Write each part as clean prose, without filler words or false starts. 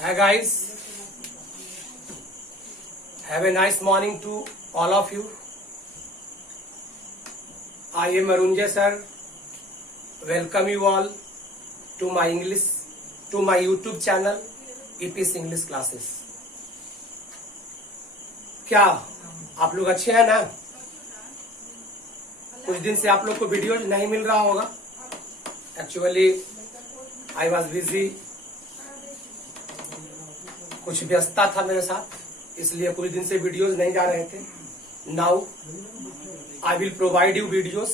Hi guys, have a nice morning to all of you. I am Arunjay sir. Welcome you all to my YouTube channel, EPS English Classes. क्या आप लोग अच्छे हैं ना? कुछ दिन से आप लोग को वीडियो नहीं मिल रहा होगा. Actually, I was busy. कुछ व्यस्तता था मेरे साथ, इसलिए कुछ दिन से वीडियोस नहीं जा रहे थे. Now I will provide you videos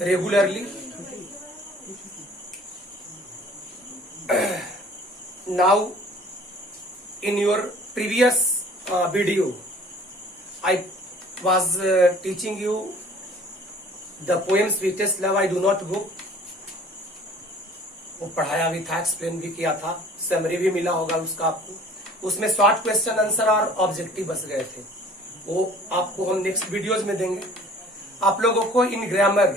regularly. Now in your previous video I was teaching you the poem sweetest love I do not book. वो पढ़ाया भी था, एक्सप्लेन भी किया था, समरी भी मिला होगा उसका आपको. उसमें शॉर्ट क्वेश्चन आंसर और ऑब्जेक्टिव बस गए थे. वो आपको हम नेक्स्ट वीडियोस में देंगे. आप लोगों को in grammar,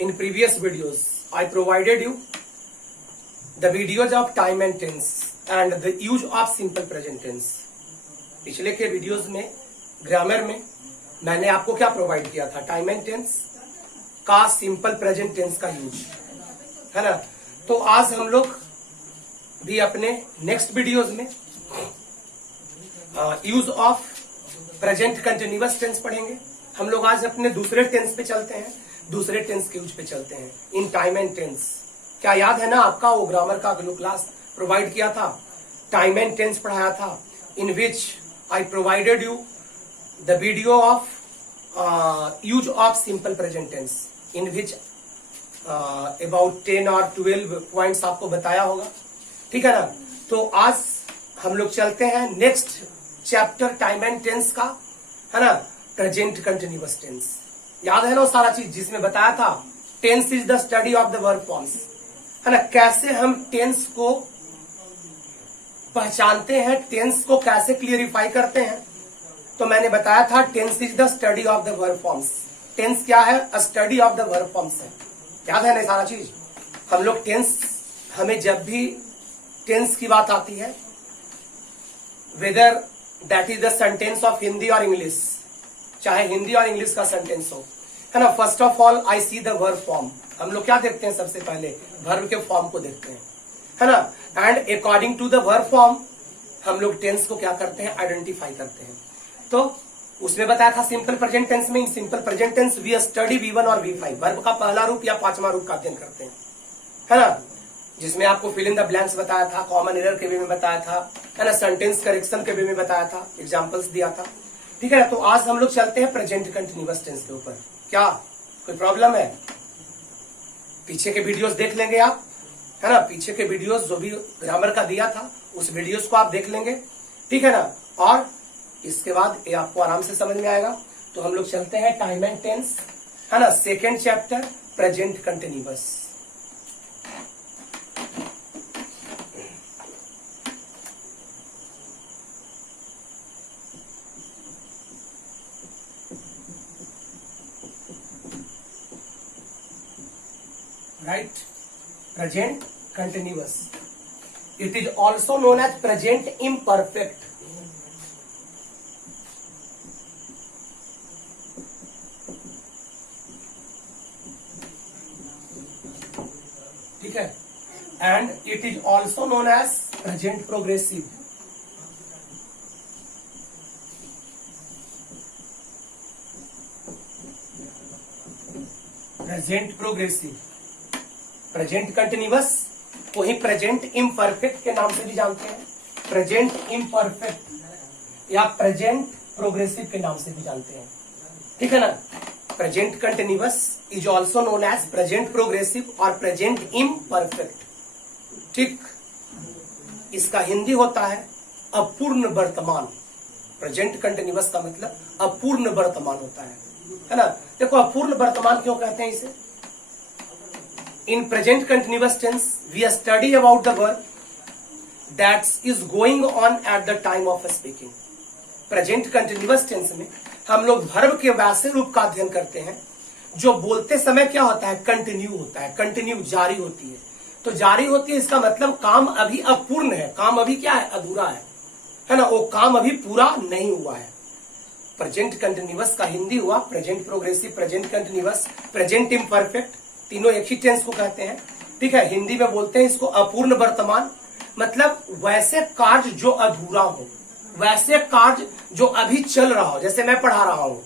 in previous videos I provided you the videos of time and tense and the use of simple present tense. पिछले के वीडियोस में ग्रामर में मैंने आपको क्या प्रोवाइड किया था? टाइम एंड टेंस का सिंपल प्रेजेंट टेंस का यूज, है ना. तो आज हम लोग भी अपने नेक्स्ट वीडियोस में use of present continuous tense पढ़ेंगे. हम लोग आज अपने दूसरे टेंस पे चलते हैं, दूसरे टेंस के यूज पे चलते हैं इन टाइम एंड टेंस. क्या याद है ना आपका वो ग्रामर का अगला क्लास प्रोवाइड किया था? टाइम एंड टेंस पढ़ाया था, in which I provided you the video of use of simple present tense, in which about 10 और 12 पॉइंट्स आपको बताया होगा. ठीक है ना. तो आज हम लोग चलते हैं next chapter time and tense का, है ना. प्रेजेंट कंटिन्यूअस टेंस याद है ना वो सारा चीज जिसमें बताया था. Tense is the study of the verb forms, है ना. कैसे हम टेंस को पहचानते हैं, टेंस को कैसे क्लियरिफाई करते हैं. तो मैंने बताया था tense is the study of the verb forms. टेंस क्या है? A study of the verb forms है. याद है ना सारा चीज. हम लोग टेंस, हमें जब भी टेंस की बात आती है, whether that is the sentence of Hindi और इंग्लिश, चाहे हिंदी और इंग्लिश का सेंटेंस हो, है ना. First of all I see the verb form. हम लोग क्या देखते हैं? सबसे पहले वर्ब के फॉर्म को देखते हैं, है ना. And according to the verb form हम लोग टेंस को क्या करते हैं? आइडेंटिफाई करते हैं. तो उसमें बताया था सिंपल प्रेजेंट टेंस में, in simple present tense we study V1 और V5, वर्ब का पहला रूप या पांचवा रूप का अध्ययन करते हैं, है ना. जिसमें आपको फिल इन द ब्लैंक्स बताया था, कॉमन एरर के वे में बताया था, है ना. सेंटेंस करेक्शन के वे में बताया था, एग्जांपल्स दिया था. ठीक है. तो आज हम लोग चलते हैं प्रेजेंट कंटिन्यूअस टेंस के ऊपर. क्या कोई प्रॉब्लम है? पीछे के वीडियोस देख लेंगे आप, है ना. पीछे के वीडियोस जो भी ग्रामर का दिया था उस वीडियोस को आप देख लेंगे. ठीक है ना. और इसके बाद ये आपको आराम से समझ में आएगा. तो हम लोग चलते हैं टाइम एंड टेंस, है ना. Second chapter present continuous. Right? Present continuous. It is also known as present imperfect. ठीक है. And it is also known as present progressive. Present progressive. Present continuous को ही प्रेजेंट इम्परफेक्ट के नाम से भी जानते हैं, प्रेजेंट इम्परफेक्ट या प्रेजेंट प्रोग्रेसिव के नाम से भी जानते हैं. ठीक है ना. Present continuous is also known as present progressive और प्रेजेंट इम्परफेक्ट. ठीक. इसका हिंदी होता है अपूर्ण वर्तमान. प्रेजेंट कंटिन्यूअस का मतलब अपूर्ण वर्तमान होता है ना. देखो अपूर्ण वर्तमान क्यों कहते हैं इसे? In present continuous tense, we study about the verb that is going on at the time of speaking. Present continuous tense में हम लोग verb के वैसे रूप का अध्ययन करते हैं जो बोलते समय क्या होता है? कंटिन्यू होता है, कंटिन्यू जारी होती है. तो जारी होती है, इसका मतलब काम अभी अपूर्ण है, काम अभी क्या है, अधूरा है ना, वो काम अभी पूरा नहीं हुआ है। प्रेजेंट कंटिन्यूअस का हिंदी हुआ present progressive, present continuous, present imperfect, तीनों एक ही टेंस को कहते हैं। ठीक है, हिंदी में बोलते हैं इसको अपूर्ण वर्तमान, मतलब वैसे कार्य जो अधूरा हो, वैसे कार्य जो अभी चल रहा हो। जैसे मैं पढ़ा रहा हूं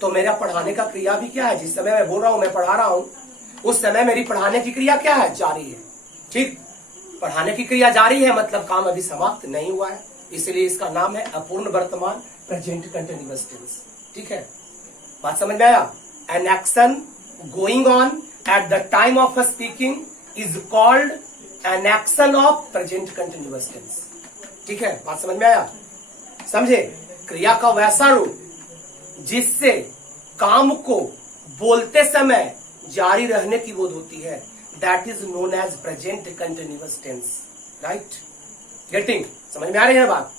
तो मेरा पढ़ाने का क्रिया भी क्या है, जिस समय मैं बोल रहा हूं मैं पढ़ा रहा हूं, उस समय मेरी पढ़ाने की क्रिया क्या है, जारी है। ठीक, पढ़ाने की क्रिया जारी है, मतलब काम अभी समाप्त नहीं हुआ है, इसलिए इसका नाम है अपूर्ण वर्तमान, प्रेजेंट कंटिन्यूअस टेंस। ठीक है, बात समझ में आया। An action going on at the time of speaking is called an action of present continuous tense. ठीक है, बात समझ में आया। समझे, क्रिया का वैसा रूप जिससे काम को बोलते समय जारी रहने की बोध होती है, that is known as present continuous tense. Right, getting, समझ में आ रही है बात।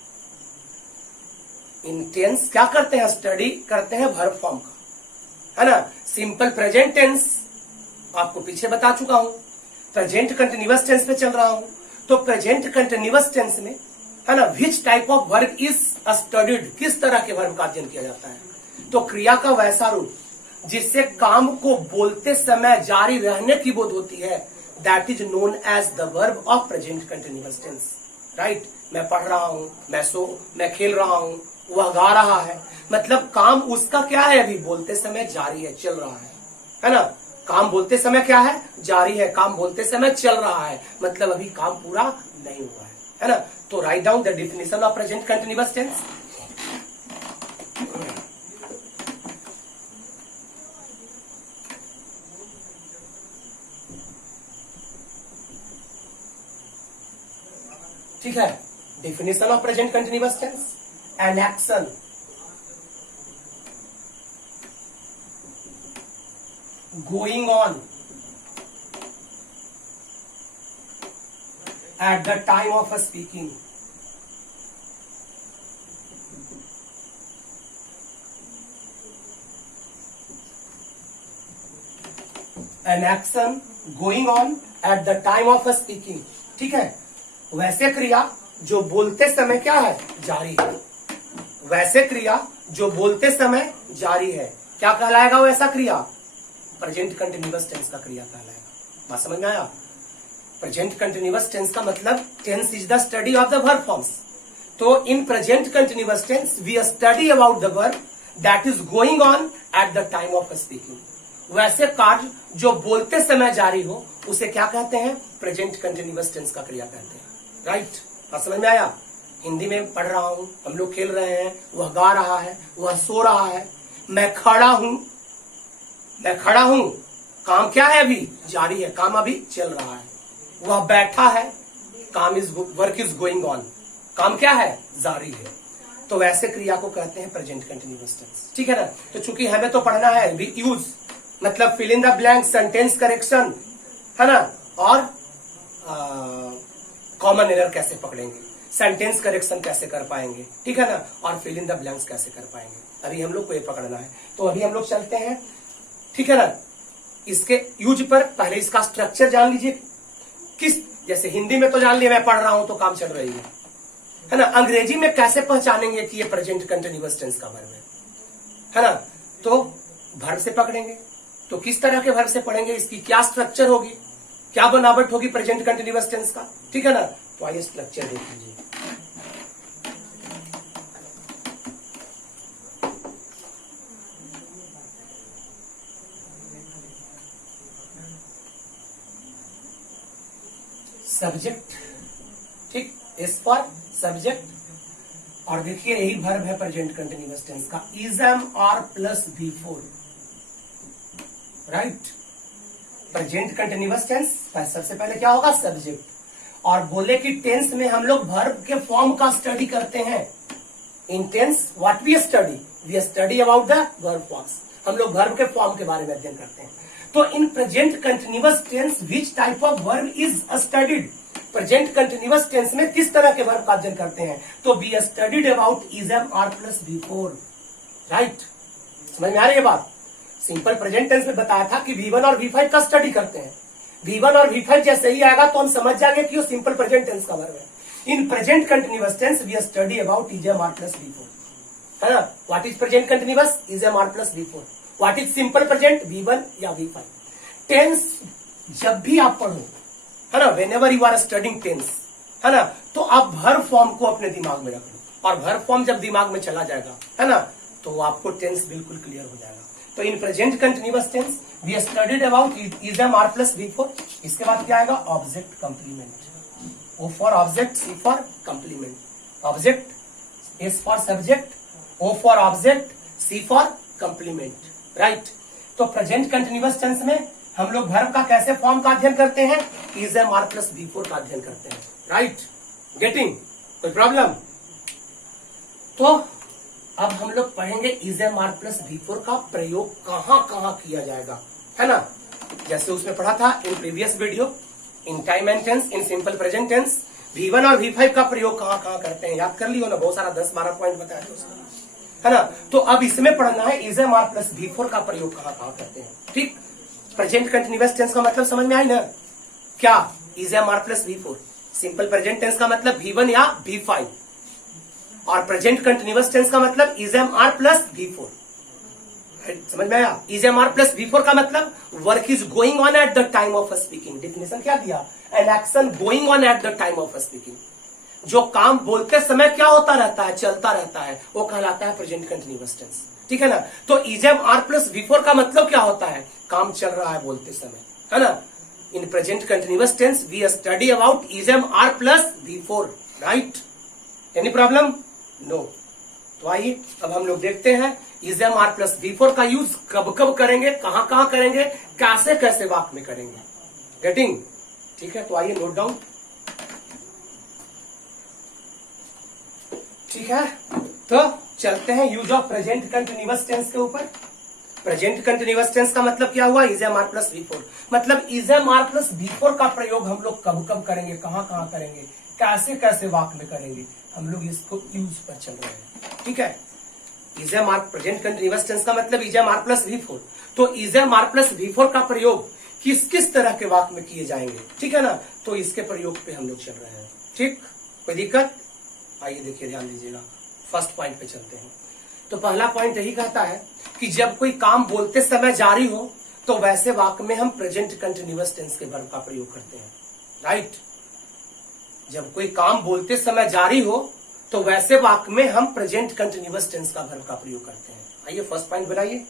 इन टेंस क्या करते हैं, स्टडी करते हैं वर्ब फॉर्म का, है ना। सिंपल प्रेजेंट टेंस आपको पीछे बता चुका हूं, प्रेजेंट कंटिन्यूअस टेंस पे चल रहा हूं। तो प्रेजेंट कंटिन्यूअस टेंस में, है ना, विच type of verb is studied, किस तरह के वर्ब का अध्ययन किया जाता है। तो क्रिया का वैसा रूप जिससे काम को बोलते समय जारी रहने की बोध होती है, that is known as the verb of present continuous tense. Right, मैं पढ़ रहा हूं, मैं खेल रहा हूं, वह गा रहा है, मतलब काम उसका क्या है, अभी बोलते समय जारी है, चल रहा है ना। काम बोलते समय क्या है, जारी है, काम बोलते समय चल रहा है, मतलब अभी काम पूरा नहीं हुआ है ना। तो write down the definition of present continuous tense. ठीक है, definition of present continuous tense, an action going on at the time of speaking an action going on at the time of speaking। ठीक है, वैसे क्रिया जो बोलते समय क्या है, जारी है। वैसे क्रिया जो बोलते समय जारी है, क्या कहलाएगा वैसा क्रिया, प्रेजेंट कंटिन्यूअस टेंस का क्रिया कहलाएगा। बात समझ में आया। प्रेजेंट कंटिन्यूअस टेंस का मतलब tense is the study of the verb forms. तो in present continuous tense we study about the verb that is going on at the time of speaking. वैसे कार्य जो बोलते समय जारी हो उसे क्या कहते हैं, प्रेजेंट कंटिन्यूअस टेंस का क्रिया कहते हैं। राइट, बात समझ में आया। हिंदी में पढ़ रहा हूं, हम लोग खेल रहे हैं, वह गा रहा है, वह सो रहा है, मैं खड़ा हूं, काम क्या है, अभी जारी है, काम अभी चल रहा है। वह बैठा है, वर्क इज गोइंग ऑन, काम क्या है, जारी है। तो वैसे क्रिया को कहते हैं प्रेजेंट कंटिन्यूअस टेंस। ठीक है ना। तो चूंकि हमें तो पढ़ना है वी यूज, मतलब fill in the blank, sentence correction, है ना, और कॉमन एरर कैसे पकड़ेंगे, सेंटेंस करेक्शन कैसे कर पाएंगे, ठीक है ना, और फिल इन द ब्लैंक्स कैसे कर पाएंगे, अभी हम लोग को ये पकड़ना है। तो अभी हम लोग चलते हैं, ठीक है ना, इसके यूज पर। पहले इसका स्ट्रक्चर जान लीजिए, किस, जैसे हिंदी में तो जान लिया मैं पढ़ रहा हूं तो काम चल रही है ना। अंग्रेजी में कैसे पहचानेंगे कि ये प्रेजेंट कंटिन्यूअस टेंस का वर्ब है ना। तो वर्ब से पकड़ेंगे, तो किस तरह के वर्ब से पढ़ेंगे, इसकी क्या स्ट्रक्चर होगी, क्या बनावट होगी प्रेजेंट कंटिन्यूअस टेंस का, ठीक है ना। तो आइए स्ट्रक्चर देख लीजिए। सब्जेक्ट, ठीक, एस फॉर सब्जेक्ट, और देखिए यही वर्ब है प्रेजेंट कंटिन्यूअस टेंस का, is am are plus before. Right, present continuous tense सबसे पहले क्या होगा, सब्जेक्ट। और बोले कि टेंस में हम लोग वर्ब के फॉर्म का स्टडी करते हैं। In tense what we study about the verb forms, हम लोग वर्ब के फॉर्म के बारे में अध्ययन करते हैं। तो in present continuous tense which type of verb is studied, present continuous tense में किस तरह के वर्ब का अध्ययन करते हैं, तो be studied about is am are plus before. Right, समझ में आ रही है बात। सिंपल प्रेजेंट टेंस में बताया था कि V1 और V5 का स्टडी करते हैं, V1 और V5 जैसे ही आएगा तो हम समझ जाएंगे कि वो सिंपल प्रेजेंट टेंस का वर्ब है। In present continuous tense we study about EZM R plus V4, है ना। What is present continuous? EZM R plus V4। What is simple present? V1 या V5। टेंस जब भी आप पढ़ो, है ना, whenever you are studying tense, है ना, तो आप वर्ब फॉर्म को अपने दिमाग में रख लो, और वर्ब फॉर्म जब दिमाग में चला जाएगा, है ना, तो आपको टेंस बिल्कुल क्लियर हो जाएगा। तो in present continuous tense we studied about EZM R plus V4। इसके बाद क्या आएगा? Object complement. O for object, C for complement, object, S for subject, O for object, C for complement, right. तो present continuous tense में हम लोग verb का कैसे फॉर्म का अध्ययन करते हैं? EZM R plus V4 का अध्ययन करते हैं, राइट। गेटिंग? कोई प्रॉब्लम? तो अब हम लोग पढ़ेंगे EZM R plus V4 का प्रयोग कहां कहां किया जाएगा, है ना। जैसे उसमें पढ़ा था in previous video, in time and tense, in simple present tense V1 और V5 का प्रयोग कहां कहां करते हैं, याद कर लियो ना, बहुत सारा 10-12 पॉइंट बताया था उसने, है ना। तो अब इसमें पढ़ना है EZM R plus V4 का प्रयोग कहां कहां करते हैं, ठीक। प्रेजेंट कंटिन्यूअस टेंस का मतलब समझ में आई ना? क्या? EZM R plus V4। Simple present tense का मतलब V1 या V5, और प्रेजेंट कंटिन्यूअस टेंस का मतलब EZM R plus V4। समझ में आया? EZM R plus V4 का मतलब work is going on at the time of speaking. Definition क्या दिया? N action going on at the time of speaking. जो काम बोलते समय क्या होता रहता है, चलता रहता है, वो कहलाता है प्रेजेंट कंटिन्यूअस टेंस, ठीक है ना। तो EZM R plus V4 का मतलब क्या होता है? काम चल रहा है बोलते समय, है ना। In present continuous tense we study about EZM R plus V4, right. Any problem? No. तो आइए अब हम लोग देखते हैं EZM R plus V4 का यूज कब कब करेंगे, कहां कहां करेंगे, कैसे कैसे वाक्य में करेंगे। गेटिंग? ठीक है, तो आइए नोट डाउन। ठीक है, तो चलते हैं use of present continuous tense के ऊपर। प्रेजेंट कंटिन्यूअस टेंस का मतलब क्या हुआ? EZM R plus V4। मतलब EZM R plus V4 का प्रयोग हम लोग कब कब करेंगे, कहां कहां करेंगे, कैसे कैसे वाक्य में करेंगे, हम लोग इसको यूज पर चल रहे हैं, ठीक है। EZM R present continuous tense का मतलब EZM R plus V4। तो EZM R plus V4 का प्रयोग किस किस तरह के वाक्य में किए जाएंगे, ठीक है ना। तो इसके प्रयोग पे हम लोग चल रहे हैं, ठीक। कोई दिक्कत? आइए देखिए, ध्यान दीजिएगा, फर्स्ट पॉइंट पे चलते हैं। तो पहला पॉइंट यही कहता है कि जब कोई काम बोलते समय जारी हो तो वैसे वाक्य में हम प्रेजेंट कंटिन्यूअस टेंस के वर्ब का प्रयोग करते हैं, राइट। जब कोई काम बोलते समय जारी हो तो वैसे वाक्य में हम प्रेजेंट कंटिन्यूअस टेंस का वर्ब का प्रयोग करते हैं। आइए फर्स्ट पॉइंट बनाइए।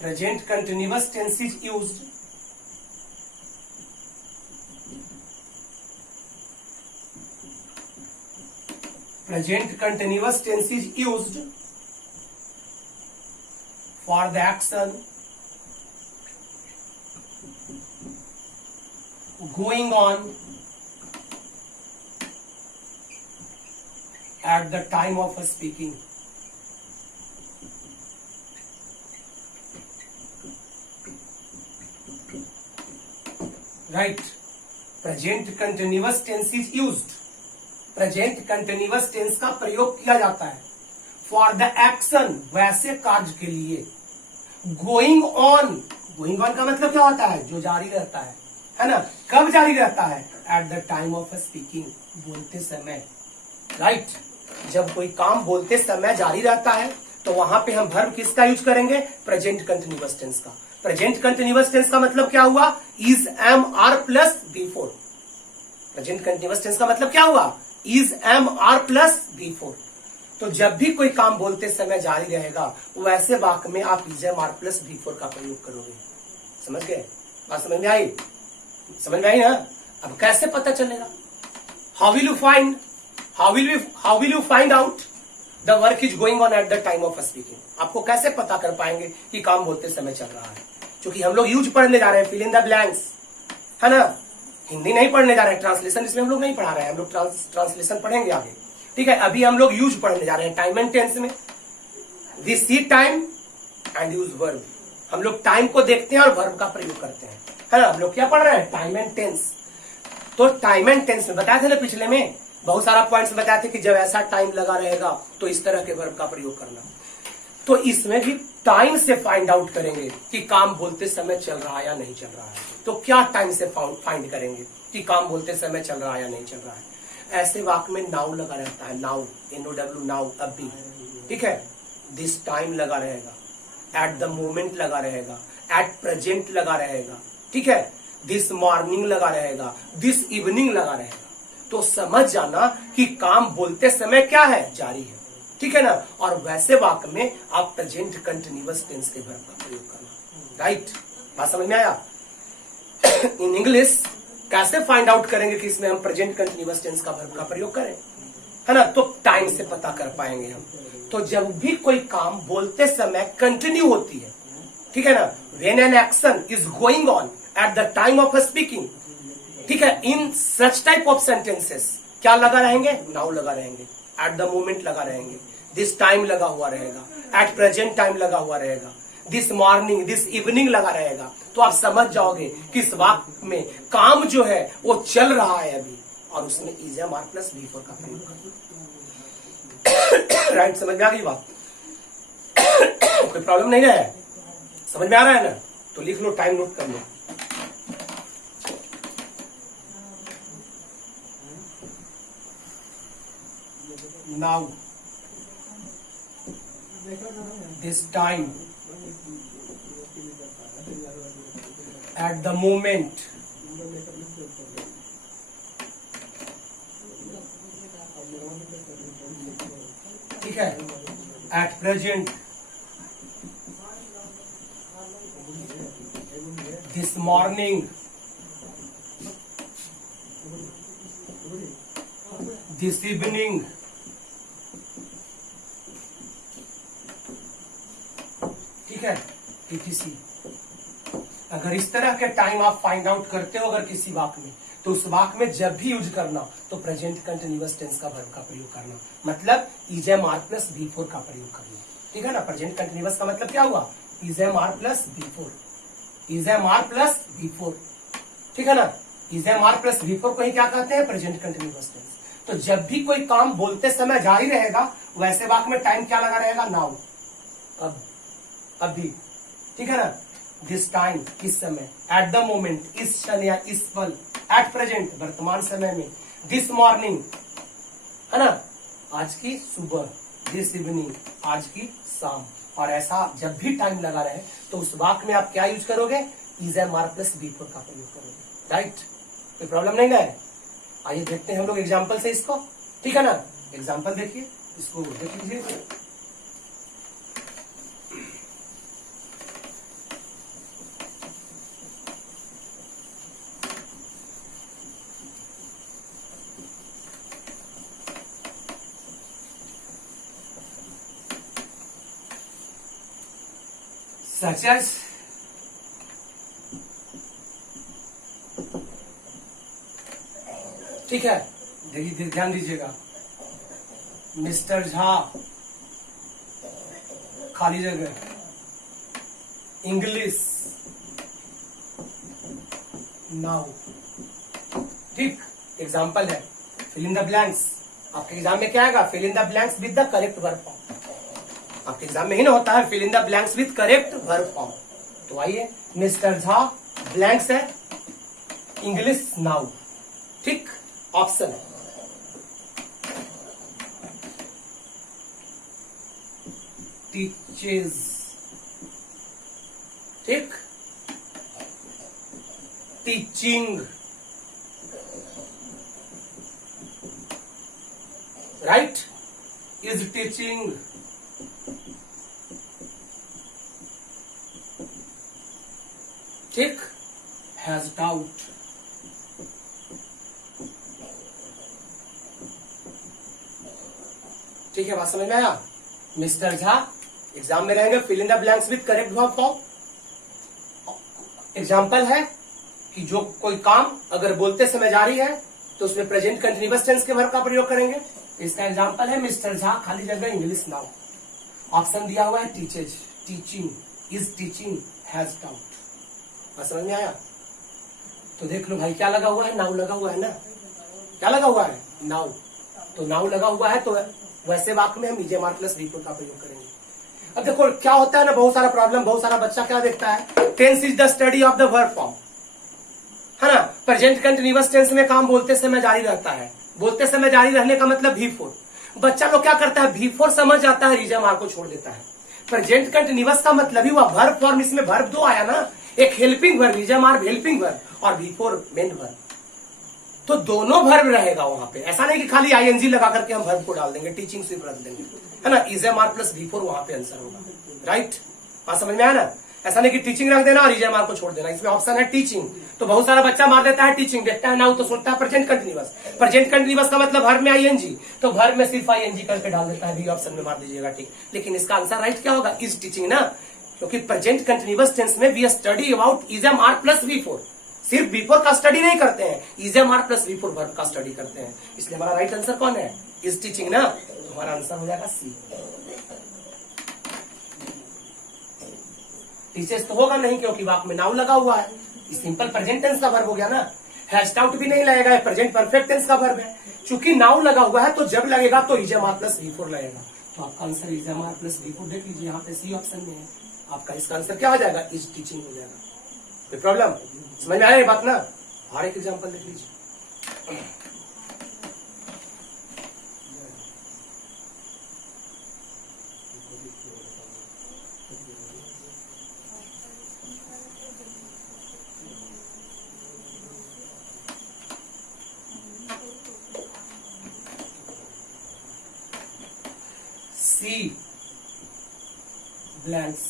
Present continuous tense is used present continuous tense is used for the action going on at the time of speaking. Right. Present continuous tense is used. Present continuous tense का प्रयोग किया जाता है for the action, वैसे कार्य के लिए, going on. Going on का मतलब क्या होता है? जो जारी रहता है ना। कब जारी रहता है? Eight the time of speaking, बोलते समय, राइट। जब कोई काम बोलते समय जारी रहता है तो वहां पे हम वर्ब किसका यूज करेंगे? प्रेजेंट कंटिन्यूअस टेंस का। प्रेजेंट कंटिन्यूअस टेंस का मतलब क्या हुआ? EZM R plus V4। Present continuous tense का मतलब क्या हुआ? EZM R plus V4। तो जब भी कोई काम बोलते समय जारी रहेगा वैसे वाक्य में आप EZM R plus V4 का प्रयोग करोगे। समझ गए? बात समझ में आई? समझ में आई ना? अब कैसे पता चलेगा? How will you find out the work is going on at the time of speaking? आपको कैसे पता कर पाएंगे कि काम बोलते समय चल रहा है? क्योंकि हम लोग यूज पढ़ने जा रहे हैं, फिल इन द ब्लैंक्स, है ना। हिंदी नहीं पढ़ने जा रहे हैं, ट्रांसलेशन इसमें हम लोग नहीं पढ़ा रहे हैं, हम लोग ट्रांसलेशन पढ़ेंगे आगे, ठीक है। अभी हम लोग यूज पढ़ने जा रहे हैं टाइम एंड टेंस में। We see time and use verb. हम लोग टाइम को देखते हैं और वर्ब का प्रयोग करते हैं, है ना। हम लोग क्या पढ़ रहे हैं? Time and tense. तो टाइम एंड टेंस में बताए थे ना पिछले में, बहुत सारा पॉइंट्स बताए थे कि जब ऐसा टाइम लगा रहेगा तो इस तरह के वर्ब का प्रयोग करना। तो इसमें भी टाइम से फाइंड आउट करेंगे कि काम बोलते समय चल रहा है या नहीं चल रहा है। तो क्या टाइम से फाइंड करेंगे कि काम बोलते समय चल रहा है या नहीं चल रहा है। ऐसे वाक्य में नाउ लगा रहता है, नाउ, NOW, नाउ, अभी, ठीक है। दिस टाइम लगा रहेगा, एट द मोमेंट लगा रहेगा, एट प्रेजेंट लगा रहेगा, ठीक है। दिस मॉर्निंग लगा रहेगा, दिस इवनिंग लगा रहेगा। तो समझ जाना कि काम बोलते समय क्या है, जारी है, ठीक है ना। और वैसे वाक्य में आप प्रेजेंट कंटिन्यूअस टेंस के वर्ब का प्रयोग करना, राइट। बात समझ में आया। इन इंग्लिश कैसे फाइंड आउट करेंगे कि इसमें हम प्रेजेंट कंटिन्यूअस टेंस का वर्ब का प्रयोग करें, है ना। तो टाइम से पता कर पाएंगे हम। तो जब भी कोई काम बोलते समय कंटिन्यू होती है, ठीक है ना, when an action is going on at the time of speaking, ठीक है, इन सच टाइप ऑफ सेंटेंसेस क्या लगा रहेंगे, नाउ लगा रहेंगे, एट द मोमेंट लगा रहेंगे, दिस टाइम लगा हुआ रहेगा, एट प्रेजेंट टाइम लगा हुआ रहेगा, दिस मॉर्निंग, दिस इवनिंग लगा रहेगा। तो आप समझ जाओगे कि इस वाक्य में काम जो है वो चल रहा है अभी, और उसमें इज एम आर प्लस बी4 का प्रयोग करना, राइट। समझ में आ गई बात। कोई प्रॉब्लम नहीं है, समझ में आ रहा है ना। तो लिख लो, टाइम नोट कर लो। Now, this time, at the moment, ठीक है, at present, this morning, this evening, ठीक है, etc। अगर इस तरह के टाइम आप फाइंड आउट करते हो अगर किसी वाक्य में, तो उस वाक्य में जब भी यूज करना तो प्रेजेंट कंटिन्यूअस टेंस का वर्ब का प्रयोग करना, मतलब इज एम आर प्लस बी4 का प्रयोग करना, ठीक है ना। प्रेजेंट कंटिन्यूअस का मतलब क्या हुआ, इज एम आर प्लस बी4, इज एम आर प्लस बी4, ठीक है ना। इज एम आर प्लस बी4 को ही क्या कहते हैं, प्रेजेंट कंटिन्यूअस टेंस। तो जब भी कोई काम बोलते समय जारी रहेगा, वैसे वाक्य में टाइम क्या लगा रहेगा, नाउ, अब, अभी, ठीक है ना। दिस टाइम, इस समय, एट द मोमेंट, इस क्षण या इस पल, एट प्रेजेंट, वर्तमान समय में, दिस मॉर्निंग, है ना, आज की सुबह, दिस इवनिंग, आज की शाम। और ऐसा जब भी टाइम लगा रहे तो उस वाक्य में आप क्या यूज करोगे, इज एम आर प्लस बी4 का प्रयोग करोगे, राइट। कोई प्रॉब्लम नहीं ना है। आइए देखते हैं हम लोग एग्जाम्पल से इसको, ठीक है ना। एग्जाम्पल देखिए, इसको देख लीजिए। such as, ठीक है, देखिए ध्यान दीजिएगा, मिस्टर झा, खाली जगह, इंग्लिश नाउ, ठीक। एग्जाम्पल है, फिल इन द ब्लैंक्स। आपके एग्जाम में क्या आएगा, fill in the blanks with the correct verb form. आपके एग्जाम में ही ना होता है fill in the blanks with correct verb form. तो आइए, मिस्टर झा, ब्लैंक्स है, इंग्लिश नाउ, ठीक। ऑप्शन है, टीचेस, ठीक, टीचिंग, राइट, इज टीचिंग, ठीक, हैज डाउट, ठीक है। बात समझ में आया। मिस्टर झा एग्जाम में रहेंगे, fill in the blanks with correct verb form. Example है कि जो कोई काम अगर बोलते समय जारी है तो उसमें प्रेजेंट कंटिन्यूअस टेंस के वर्ब का प्रयोग करेंगे। इसका एग्जाम्पल है मिस्टर झा, खाली जगह, इंग्लिश नाउ। ऑप्शन दिया हुआ है teaches, teaching, is teaching, has doubt. समझ में आया। तो देख लो भाई, क्या लगा हुआ है, नाउ लगा हुआ है ना। क्या लगा हुआ है, नाउ। तो नाउ लगा हुआ है तो वैसे वाक्य में हम इज एम आर प्लस बी4 का प्रयोग करेंगे। अब देखो क्या होता है ना, बहुत सारा प्रॉब्लम, बहुत सारा बच्चा क्या देखता है, tense is the study of the verb form, है ना। प्रेजेंट कंटिन्यूअस टेंस में काम बोलते समय जारी रहता है, बोलते समय जारी रहने का मतलब V4। बच्चा लोग क्या करता है, V4 समझ आता है, रीजन मार्क को छोड़ देता है। प्रेजेंट कंटिन्यूअस का मतलब ही हुआ वर्ब फॉर्म, इसमें वर्ब दो आया ना, एक helping verb, reason mark helping verb, और V4 मेन वर्ब, तो दोनों वर्ब रहेगा वहां पे। ऐसा नहीं कि खाली ING लगा करके हम वर्ब को डाल देंगे, टीचिंग सिर्फ रख देंगे, है ना। इजएमआर प्लस V4 वहां पे आंसर होगा, राइट। बात समझ में आया ना। ऐसा नहीं कि टीचिंग रख देना और इजएमआर को छोड़ देना, इसमें ऑप्शन है टीचिंग, तो बहुत सारा बच्चा मार देता है टीचिंग, देखता है नाउ तो सोचता है प्रेजेंट कंटिन्यूअस। प्रेजेंट कंटिन्यूअस का मतलब वर्ब में ING, तो वर्ब में सिर्फ ING करके डाल देता है, बी ऑप्शन में मार दीजिएगा, ठीक। लेकिन इसका आंसर राइट क्या होगा, इज टीचिंग ना, क्योंकि प्रेजेंट कंटिन्यूअस टेंस में we study about is am are plus V4, सिर्फ V4 का स्टडी नहीं करते हैं, इजएमआर प्लस V4 वर्ब का स्टडी करते हैं। इसलिए हमारा राइट आंसर कौन है, इज टीचिंग ना, तो हमारा आंसर हो जाएगा C। टीचर्स तो होगा नहीं, क्योंकि वाक्य में नाउ लगा हुआ है, सिंपल प्रेजेंट टेंस का वर्ब हो गया ना, हैश्ड आउट भी नहीं लगेगा, प्रेजेंट परफेक्ट टेंस का वर्ब है। चूंकि नाउ लगा हुआ है तो जब लगेगा तो इजएमआर प्लस V4 लगेगा, तो आपका आंसर इजएमआर प्लस V4 देख लीजिए, यहाँ पे C ऑप्शन में है आपका। इसका आंसर क्या हो जाएगा, इज टीचिंग हो जाएगा। कोई प्रॉब्लम समझ में आया ये बात ना। और एक एग्जांपल देख लीजिए, C blanks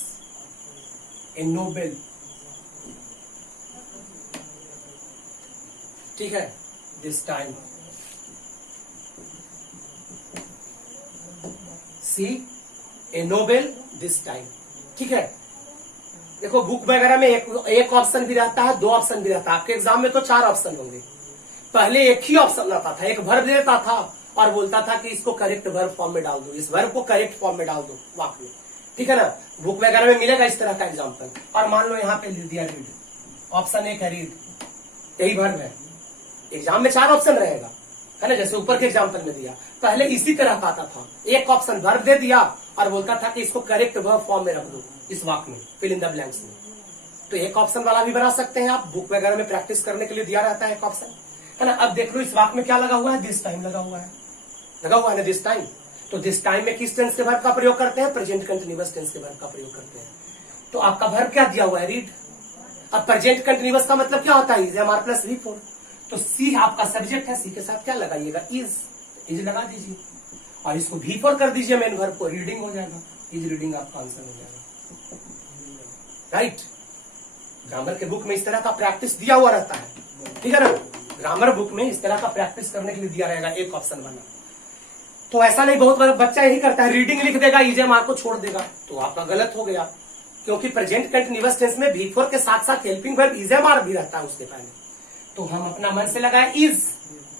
a Nobel, ठीक है, this time see a Nobel this time, ठीक है। देखो बुक वगैरह में एक ऑप्शन भी रहता है, दो ऑप्शन भी रहता है, आपके एग्जाम में तो 4 ऑप्शन होंगे। पहले एक ही ऑप्शन रहता था, एक वर्ब देता था और बोलता था कि इसको करेक्ट वर्ब फॉर्म में डाल दो, इस वर्ब को करेक्ट फॉर्म में डाल दो वाक्य में, ठीक है ना। बुक वगैरह में मिलेगा इस तरह का एग्जाम्पल। और मान लो यहाँ पे लिख दिया रीड, ऑप्शन एक है रीड, यही वर्ब है। एग्जाम में 4 ऑप्शन रहेगा, है ना, जैसे ऊपर के एग्जाम्पल में दिया। पहले इसी तरह का आता था, एक ऑप्शन वर्ब दे दिया और बोलता था कि इसको करेक्ट वर्ब फॉर्म में रख दो इस वाक्य में, फिल इन द ब्लैंक्स में। तो एक ऑप्शन वाला भी बना सकते हैं आप, बुक वगैरह में प्रैक्टिस करने के लिए दिया रहता है एक ऑप्शन, है ना। अब देख लो इस वाक्य में क्या लगा हुआ है, दिस टाइम लगा हुआ है, लगा हुआ है ना दिस टाइम। तो दिस टाइम में किस टेंस के वर्ब का प्रयोग करते हैं, प्रेजेंट कंटिन्यूअस टेंस के वर्ब का प्रयोग करते हैं। तो आपका वर्ब क्या दिया हुआ है, रीड। अब प्रेजेंट कंटिन्यूअस का मतलब क्या होता है, इजएमआर प्लस V4। तो C आपका सब्जेक्ट है, C के साथ क्या लगाइएगा, इज लगा दीजिए और इसको V4 कर दीजिए मेन वर्ब को, रीडिंग हो जाएगा, इज रीडिंग आपका आंसर हो जाएगा, राइट। ग्रामर के बुक में इस तरह का प्रैक्टिस दिया हुआ रहता है, ठीक है ना। ग्रामर बुक में इस तरह का प्रैक्टिस करने के लिए दिया रहेगा एक ऑप्शन वाला। तो ऐसा नहीं, बहुत बड़ा बच्चा यही करता है, रीडिंग लिख देगा, इजएमआर को छोड़ देगा, तो आपका गलत हो गया। क्योंकि प्रेजेंट कंटिन्यूअस टेंस में V4 के साथ साथ हेल्पिंग वर्ब इजएमआर भी रहता है उसके पहले। तो हम अपना मन से लगाए इज,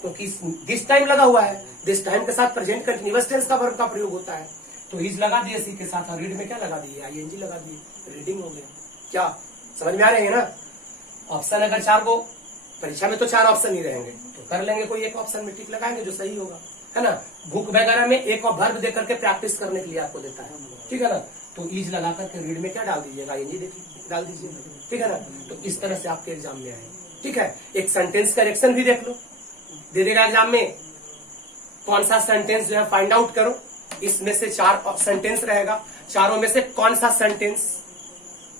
क्योंकि दिस टाइम लगा हुआ है, दिस टाइम के साथ प्रेजेंट कंटिन्यूअस टेंस का वर्ब का प्रयोग होता है, तो इज लगा दिए C के साथ, और रीड में क्या लगा दिए, ING लगा दिए, रीडिंग हो गया। क्या समझ में आ रहे हैं ना। ऑप्शन अगर 4 को, परीक्षा में तो 4 ऑप्शन ही रहेंगे, तो कर लेंगे कोई एक ऑप्शन में टिक लगाएंगे जो सही होगा, है ना। बुक वगैरह में एक और वर्ब देकर के प्रैक्टिस करने के लिए आपको देता है, ठीक है ना। तो इज लगा करके रीड में क्या डाल दीजिएगा, ING डाल दीजिएगा, ठीक है ना। तो इस तरह से आपके एग्जाम में आए, ठीक है। एक सेंटेंस करेक्शन भी देख लो, दे देगा एग्जाम में, कौन सा सेंटेंस जो है फाइंड आउट करो। इसमें से 4 सेंटेंस रहेगा, चारों में से कौन सा सेंटेंस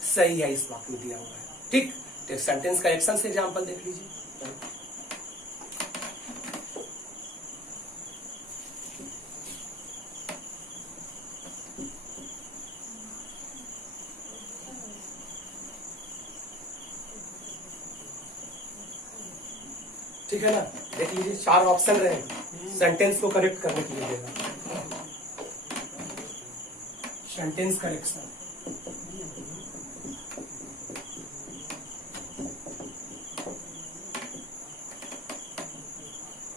सही है इस वाक्य में दिया हुआ है, ठीक। तो एक सेंटेंस करेक्शन से एग्जाम्पल देख लीजिए। ठीक है ना, देख लीजिए 4 ऑप्शन रहे, सेंटेंस को करेक्ट करने के लिए देगा। सेंटेंस करेक्शन,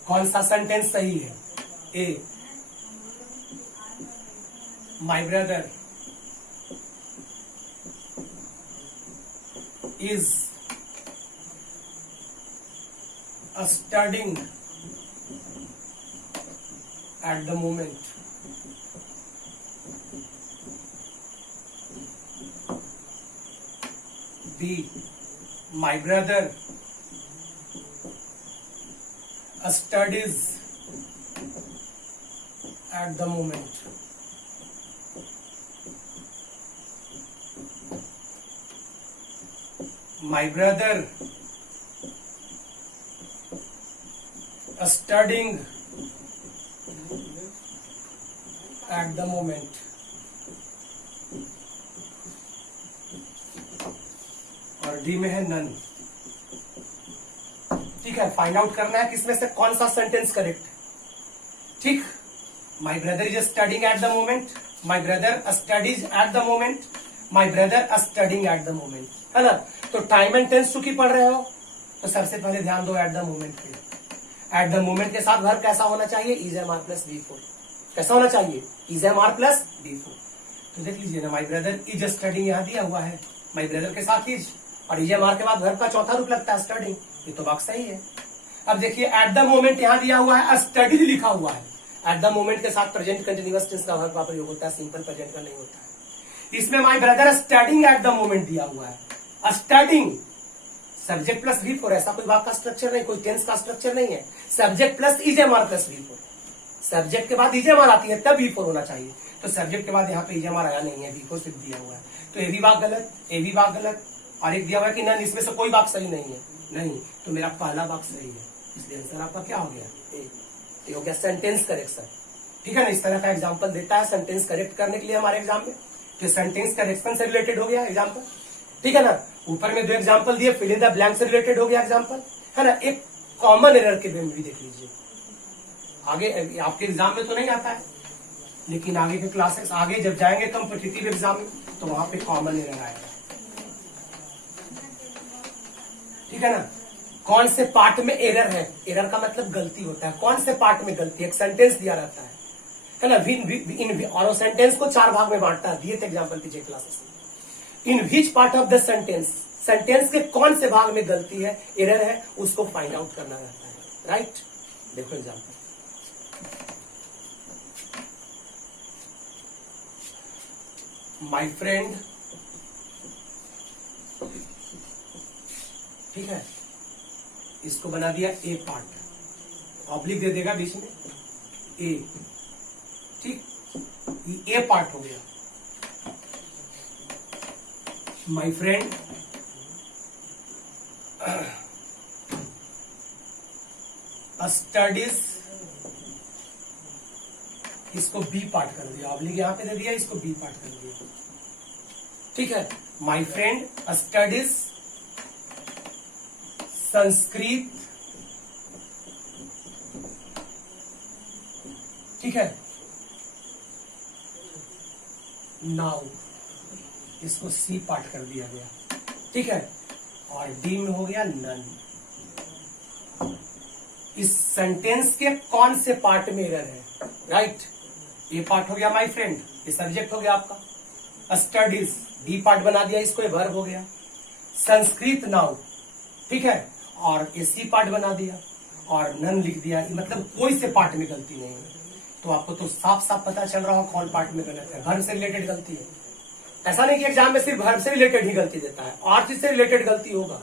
कौन सा सेंटेंस सही है, A, my brother is studying at the moment, B my brother studies at the moment. My brother studying at the moment। और डी में है नन। ठीक है, फाइंड आउट करना है किसमें से कौन सा सेंटेंस करेक्ट। ठीक, my brother is studying at the moment, my brother studies at the moment, my brother studying at the moment, है ना। तो टाइम एंड टेंस चूंकि पढ़ रहे हो तो सबसे पहले ध्यान दो एट द मोमेंट पे। एट द मोमेंट के साथ वर्ब कैसा होना चाहिए, is am are plus V four. कैसा होना चाहिए, is am are plus V four. तो देख लीजिए ना, माई ब्रदर इज स्टडिंग यहां दिया हुआ है, माई ब्रदर के साथ इज, और इज एम आर के बाद वर्ब का चौथा रूप लगता है स्टडिंग। ये तो बात सही है। अब देखिए एट द मोमेंट यहां दिया हुआ है, स्टडीज लिखा हुआ है। एट द मोमेंट के साथ प्रेजेंट कंटिन्यूअस टेंस का वर्ब का प्रयोग होता है, सिंपल प्रेजेंट का नहीं होता है। इसमें my brother studying at the moment दिया हुआ है, studying subject plus V four. ऐसा कोई वाक्य का स्ट्रक्चर नहीं, कोई टेंस का स्ट्रक्चर नहीं है। Subject plus is am are plus V four. Subject के बाद इज एम आर आती है तब वी फोर होना चाहिए, तो सब्जेक्ट के बाद यहाँ पे इज एम आर आया नहीं है, वी फोर सिर्फ दिया हुआ है। तो ये भी वाक्य गलत, ये भी वाक्य गलत, और एक दिया हुआ है कि नन, इसमें से कोई वाक्य सही नहीं है। नहीं, तो मेरा पहला वाक्य सही है, इसलिए आंसर आपका क्या हो गया, ये हो गया सेंटेंस करेक्शन। ठीक है ना, इस तरह का एग्जाम्पल देता है सेंटेंस करेक्ट करने के लिए हमारे एग्जाम में। तो सेंटेंस करेक्शन से रिलेटेड हो गया एग्जाम्पल। ठीक है ना, ऊपर में दो एग्जाम्पल दिए, फिल इन द ब्लैंक से रिलेटेड हो गया एग्जाम्पल, है ना। एक कॉमन एरर के वे में भी देख लीजिए, आगे आपके एग्जाम में तो नहीं आता है, लेकिन आगे के क्लासेस आगे जब जाएंगे कॉम्पिटिटिव एग्जाम में तो वहां पे कॉमन एरर आएगा। ठीक है ना, कौन से पार्ट में एरर है, एरर का मतलब गलती होता है, कौन से पार्ट में गलती। एक सेंटेंस दिया रहता है ना, और सेंटेंस को चार भाग में बांटता है, दिए थे एग्जाम्पल पीछे क्लासेस में। In which part of the sentence, sentence के कौन से भाग में गलती है, एरर है, उसको फाइंड आउट करना रहता है, राइट। देखो एग्जाम्पल, माई फ्रेंड, ठीक है, इसको बना दिया ए पार्ट, ऑब्लिक दे देगा बीच में ए, ठीक, ये ए पार्ट हो गया। माई फ्रेंड स्टडीज, इसको बी पार्ट कर दिया, ऑब्लिक यहां पे दे दिया, इसको बी पार्ट कर दिया। ठीक है, माई फ्रेंड स्टडीज संस्कृत, ठीक है, नाउ, इसको सी पार्ट कर दिया गया। ठीक है, और डी में हो गया नन। इस सेंटेंस के कौन से पार्ट में एरर है, राइट। ए पार्ट हो गया माई फ्रेंड, ये सब्जेक्ट हो गया आपका, स्टडीज डी पार्ट बना दिया, इसको वर्ब हो गया, संस्कृत नाउ, ठीक है, और ये सी पार्ट बना दिया और नन लिख दिया, मतलब कोई से पार्ट में गलती नहीं है। तो आपको तो साफ साफ पता चल रहा हो कौन पार्ट में गलत है, वर्ब से रिलेटेड गलती है। ऐसा नहीं कि एग्जाम में सिर्फ वर्ब से रिलेटेड ही गलती देता है, और चीज से रिलेटेड गलती होगा,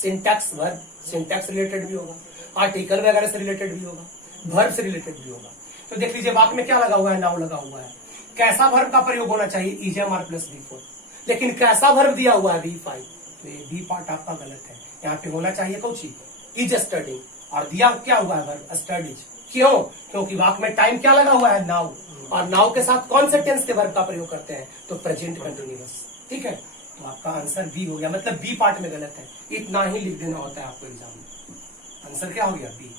सिंटैक्स वर्ब, सिंटैक्स रिलेटेड भी होगा, आर्टिकल वगैरह से रिलेटेड भी होगा, वर्ब से रिलेटेड भी होगा। तो देख लीजिए वाक्य में क्या लगा हुआ है, नाउ लगा हुआ है। कैसा वर्ब का प्रयोग होना चाहिए, is am are plus V four, लेकिन कैसा वर्ब दिया हुआ है, बी फाइव। तो ये बी पार्ट आपका गलत है, यहाँ पे होना चाहिए कौची, इज स्टडिंग, और दिया क्या हुआ है वर्ब स्टडीज। क्यों, क्योंकि वाक्य में टाइम क्या लगा हुआ है, नाउ, और नाउ के साथ कौन से टेंस के वर्ब का प्रयोग करते हैं, तो प्रेजेंट कंटिन्यूअस। ठीक है, तो आपका आंसर बी हो गया, मतलब बी पार्ट में गलत है, इतना ही लिख देना होता है आपको एग्जाम में। आंसर क्या हो गया, बी।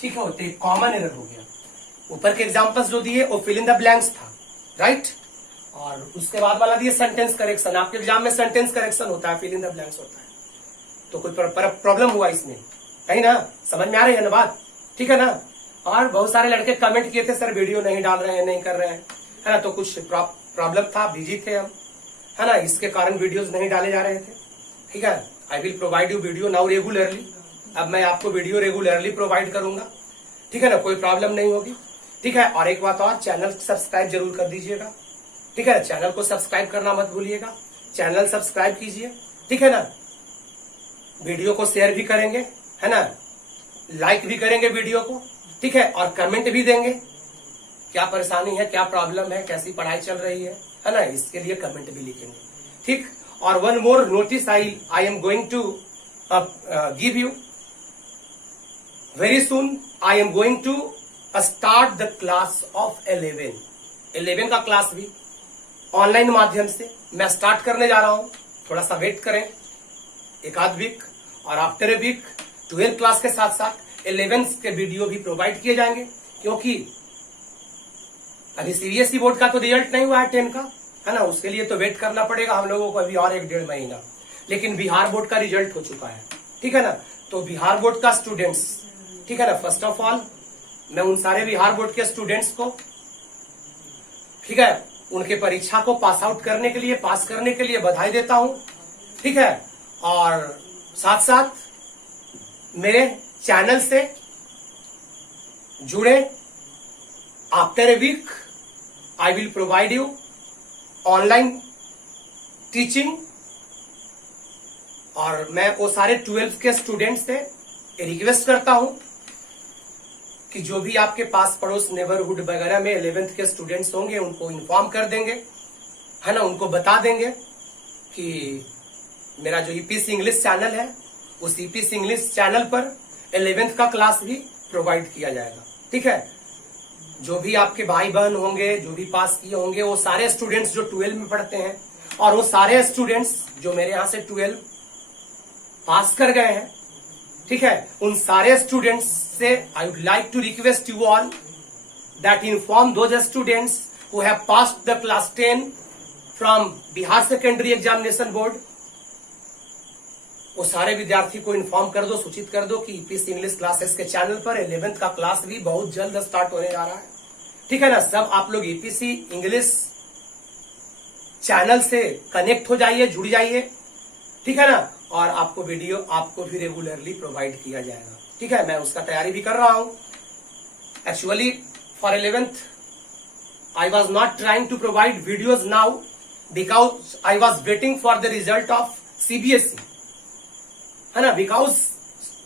ठीक है, तो कॉमन एरर हो गया। ऊपर के एग्जाम्पल्स जो दिए वो फिल इन द ब्लैंक्स था, राइट, और उसके बाद वाला दिए सेंटेंस करेक्शन। आपके एग्जाम में सेंटेंस करेक्शन होता है, फिल इन द ब्लैंक्स होता है। तो कोई प्रॉब्लम हुआ इसमें कहीं ना, समझ में आ रही है ना बात, ठीक है ना। और बहुत सारे लड़के कमेंट किए थे सर वीडियो नहीं डाल रहे हैं, नहीं कर रहे हैं, है ना, तो कुछ प्रॉब्लम था, बिजी थे हम, है ना, इसके कारण वीडियोस नहीं डाले जा रहे थे। ठीक है, आई will provide you video now regularly, अब मैं आपको वीडियो रेगुलरली प्रोवाइड करूंगा, ठीक है ना, कोई प्रॉब्लम नहीं होगी। ठीक है, और एक बात और, चैनल सब्सक्राइब जरूर कर दीजिएगा, ठीक है, चैनल को सब्सक्राइब करना मत भूलिएगा, चैनल सब्सक्राइब कीजिए ठीक है ना, वीडियो को शेयर भी करेंगे, है ना, लाइक भी करेंगे वीडियो को, ठीक है, और कमेंट भी देंगे, क्या परेशानी है, क्या प्रॉब्लम है, कैसी पढ़ाई चल रही है ना, इसके लिए कमेंट भी लिखेंगे, ठीक। और one more notice I am going to give you very soon. I am going to start the class of 11 का क्लास भी ऑनलाइन माध्यम से मैं स्टार्ट करने जा रहा हूं। थोड़ा सा वेट करें, एक आध वीक, और आफ्टर ए वीक 12 क्लास के साथ साथ 11 के वीडियो भी प्रोवाइड किए जाएंगे, क्योंकि अभी सीबीएसई बोर्ड का तो रिजल्ट नहीं हुआ है 10 का, है ना, उसके लिए तो वेट करना पड़ेगा हम लोगों को अभी और 1-1.5 महीना। लेकिन बिहार बोर्ड का रिजल्ट हो चुका है, ठीक है ना। तो बिहार बोर्ड का स्टूडेंट्स, ठीक है ना, फर्स्ट ऑफ ऑल मैं उन सारे बिहार बोर्ड के स्टूडेंट्स को, ठीक है, उनके परीक्षा को पास करने के लिए बधाई देता हूं, ठीक है। और साथ साथ मेरे चैनल से जुड़े, after a week I will provide you online teaching. और मैं वो सारे 12th के स्टूडेंट से रिक्वेस्ट करता हूं कि जो भी आपके पास पड़ोस नेबरहुड वगैरह में 11th के स्टूडेंट्स होंगे उनको इन्फॉर्म कर देंगे, है ना, उनको बता देंगे कि मेरा जो ईपीसी इंग्लिश चैनल है, उस ईपीसी इंग्लिश चैनल पर 11th का क्लास भी प्रोवाइड किया जाएगा, ठीक है। जो भी आपके भाई बहन होंगे, जो भी पास किए होंगे, वो सारे स्टूडेंट्स जो 12 में पढ़ते हैं, और वो सारे स्टूडेंट्स जो मेरे यहां से 12 पास कर गए हैं, ठीक है, उन सारे स्टूडेंट्स से I would like to request you all that inform those students who have passed the class 10 from Bihar secondary examination board. वो सारे विद्यार्थी को इन्फॉर्म कर दो, सूचित कर दो कि ईपीसी इंग्लिश क्लासेस के चैनल पर 11th का क्लास भी बहुत जल्द स्टार्ट होने जा रहा है, ठीक है ना। सब आप लोग ईपीसी इंग्लिश चैनल से कनेक्ट हो जाइए, जुड़ जाइए, ठीक है ना, और आपको वीडियो आपको भी रेगुलरली प्रोवाइड किया जाएगा, ठीक है। मैं उसका तैयारी भी कर रहा हूं। Actually for 11th I was not trying to provide videos now because I was waiting for the result of CBSE, है ना, because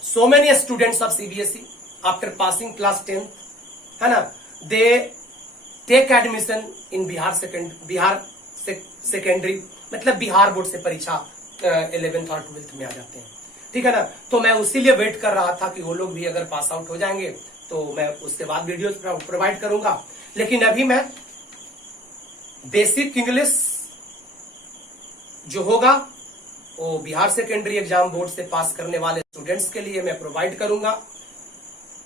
so many students of CBSE after passing class 10, है ना, they take admission in Bihar secondary, मतलब Bihar board से परीक्षा 11th और 12th में आ जाते हैं, ठीक है ना। तो मैं उसी लिए वेट कर रहा था कि वो लोग भी अगर पास आउट हो जाएंगे तो मैं उसके बाद वीडियो प्रोवाइड करूंगा। लेकिन अभी मैं बेसिक इंग्लिश जो होगा वो बिहार सेकेंडरी एग्जाम बोर्ड से पास करने वाले स्टूडेंट्स के लिए मैं प्रोवाइड करूंगा,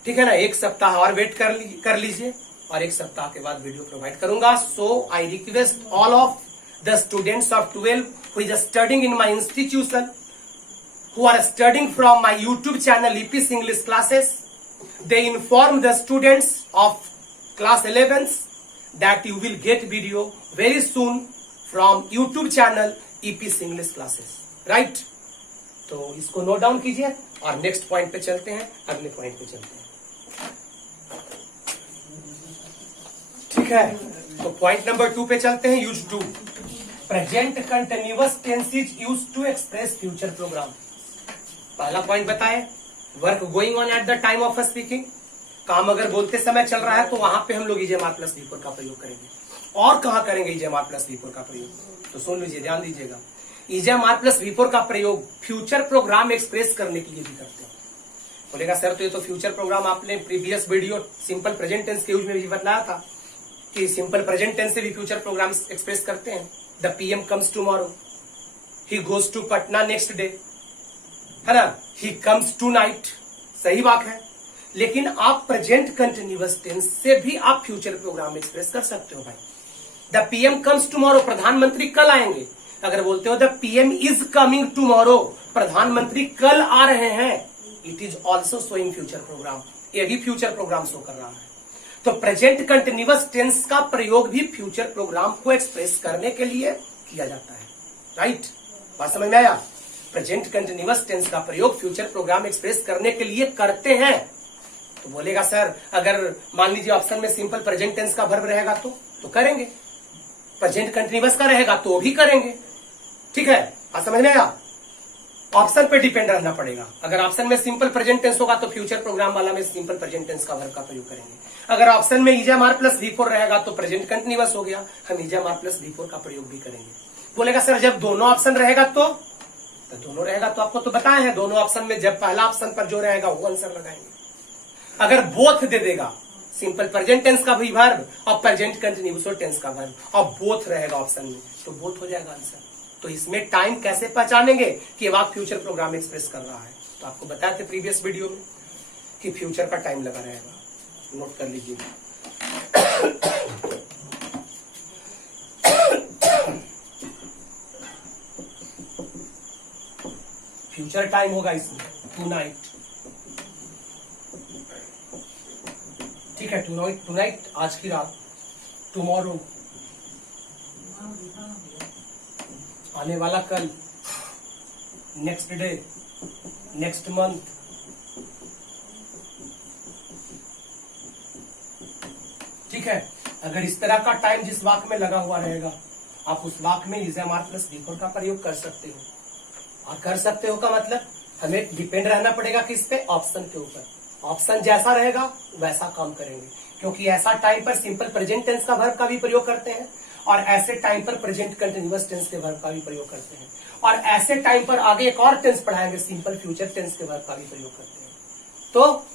ठीक है ना। 1 सप्ताह और वेट कर लीजिए, और 1 सप्ताह के बाद वीडियो प्रोवाइड करूंगा। So I request all of the students of 12 who is studying in my institution, who are studying from my YouTube channel EPC English classes, they inform the students of class 11th that you will get video very soon from YouTube channel EPC English classes, right? तो इसको note down कीजिए और next point पे चलते हैं, अगले point पे चलते हैं, ठीक है। तो पॉइंट नंबर 2 पे चलते हैं। Use two present continuous tense is used to express future program. पहला पॉइंट बताए, work going on at the time of speaking. काम अगर बोलते समय चल रहा है तो वहां पे हम लोग इजेमार प्लस बी4 का प्रयोग करेंगे। और कहां करेंगे इजेमार प्लस बी4 का प्रयोग, तो सुन लीजिए, ध्यान दीजिएगा। इजेमार प्लस बी4 का प्रयोग फ्यूचर प्रोग्राम एक्सप्रेस करने के लिए भी करते हैं। बोलेगा सर तो ये तो फ्यूचर प्रोग्राम आपने previous video simple present tense के यूज में भी बताया था कि सिंपल प्रेजेंट टेंस से भी फ्यूचर प्रोग्राम एक्सप्रेस करते हैं। The PM comes tomorrow, he goes to Patna next day, है ना, ही कम्स टू नाइट, सही बात है। लेकिन आप प्रेजेंट कंटिन्यूअस टेंस से भी आप फ्यूचर प्रोग्राम एक्सप्रेस कर सकते हो भाई। द पीएम कम्स टुमारो, प्रधानमंत्री कल आएंगे। अगर बोलते हो the PM is coming tomorrow, प्रधानमंत्री कल आ रहे हैं, it is also showing future program, ये भी फ्यूचर प्रोग्राम शो कर रहा है। तो प्रेजेंट कंटिन्यूअस टेंस का प्रयोग भी फ्यूचर प्रोग्राम को एक्सप्रेस करने के लिए किया जाता है, राइट? बात समझ में आया? प्रेजेंट कंटिन्यूअस टेंस का प्रयोग फ्यूचर प्रोग्राम एक्सप्रेस करने के लिए करते हैं। तो बोलेगा सर अगर मान लीजिए ऑप्शन में सिंपल प्रेजेंट टेंस का वर्ब रहेगा तो करेंगे, प्रेजेंट कंटिन्यूअस का रहेगा तो भी करेंगे, ठीक है? बात समझ में आया? ऑप्शन पे डिपेंड रहना पड़ेगा। अगर ऑप्शन में सिंपल प्रेजेंट टेंस होगा तो फ्यूचर प्रोग्राम वाला में सिंपल प्रेजेंट टेंस का वर्ब का प्रयोग करेंगे। अगर ऑप्शन में इजएमआर प्लस V4 रहेगा तो प्रेजेंट कंटिन्यूअस हो गया, हम इजएमआर प्लस V4 का प्रयोग भी करेंगे। बोलेगा सर जब दोनों ऑप्शन रहेगा तो दोनों रहेगा तो आपको तो बताए हैं, दोनों ऑप्शन में जब पहला ऑप्शन पर जो रहेगा वो आंसर लगाएंगे। अगर बोथ दे देगा, सिंपल प्रेजेंट टेंस का भी वर्ब और प्रेजेंट कंटिन्यूअस टेंस का वर्ब, और बोथ रहेगा ऑप्शन में तो बोथ हो जाएगा आंसर। तो इसमें टाइम कैसे पहचानेंगे कि वाक्य फ्यूचर प्रोग्राम एक्सप्रेस कर रहा है, तो आपको बताया थे प्रीवियस वीडियो में कि फ्यूचर का टाइम लगा रहेगा, नोट कर लीजिए। फ्यूचर टाइम होगा इसमें टुनाइट, ठीक है, टुनाइट आज की रात, टुमारो आने वाला कल, नेक्स्ट डे, नेक्स्ट मंथ, ठीक है। अगर इस तरह का टाइम जिस वाक्य में लगा हुआ रहेगा आप उस वाक्य में इजएमआर प्लस V4 का प्रयोग कर सकते हो। और कर सकते हो का मतलब हमें डिपेंड रहना पड़ेगा किस पे, ऑप्शन के ऊपर। ऑप्शन जैसा रहेगा वैसा काम करेंगे, क्योंकि ऐसा टाइम पर सिंपल प्रेजेंट टेंस का वर्ब का भी प्रयोग करते हैं और ऐसे टाइम पर प्रेजेंट कंटिन्यूअस टेंस के वर्ब का भी प्रयोग करते हैं, और ऐसे टाइम पर आगे एक और टेंस पढ़ाएंगे सिंपल फ्यूचर टेंस के वर्ब का भी प्रयोग करते हैं। तो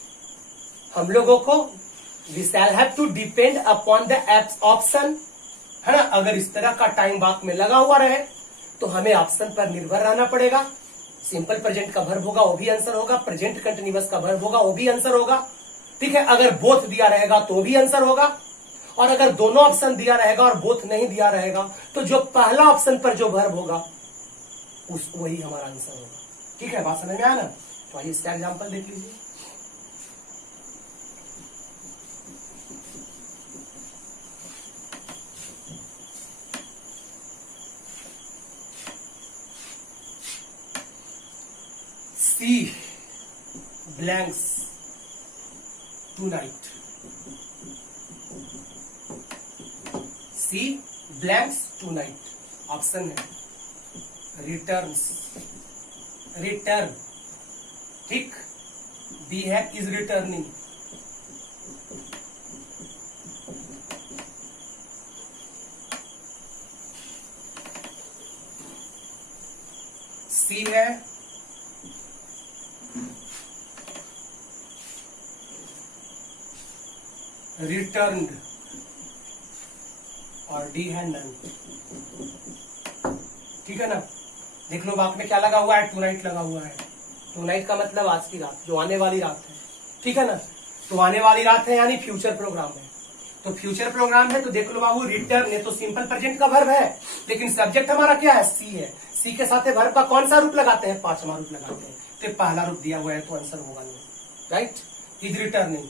हम लोगों को we shall have to depend upon the option, है ना। अगर इस तरह का टाइम वाक्य में लगा हुआ रहे तो हमें ऑप्शन पर निर्भर रहना पड़ेगा। सिंपल प्रेजेंट का वर्ब होगा वो भी आंसर होगा, प्रेजेंट कंटिन्यूअस का वर्ब होगा वो भी आंसर होगा, ठीक है। अगर बोथ दिया रहेगा तो भी आंसर होगा, और अगर दोनों ऑप्शन दिया रहेगा और बोथ नहीं दिया रहेगा तो जो पहला ऑप्शन पर जो वर्ब होगा उस वही हमारा आंसर होगा, ठीक है। बात समझ में आया ना। तो आइए इसका एग्जांपल देख लीजिए। सी ब्लैंक्स टुनाइट, सी ब्लैंक्स टुनाइट ऑप्शन है रिटर्न्स, रिटर्न, ठीक। बी है इज रिटर्निंग, सी है रिटर्न्ड, और डी है नन, ठीक है ना। देख लो वाक्य में क्या लगा हुआ है, टुनाइट लगा हुआ है। टुनाइट का मतलब आज की रात, जो आने वाली रात है, ठीक है ना। तो आने वाली रात है यानी फ्यूचर प्रोग्राम है, तो फ्यूचर प्रोग्राम है तो देख लो बाबू रिटर्न, ये तो सिंपल प्रेजेंट का वर्ब है, लेकिन सब्जेक्ट हमारा क्या है, सी है। सी के साथ वर्ब का कौन सा रूप लगाते हैं, पांचवा रूप लगाते हैं, तो पहला रूप दिया हुआ है तो आंसर होगा नहीं, राइट। इज रिटर्निंग,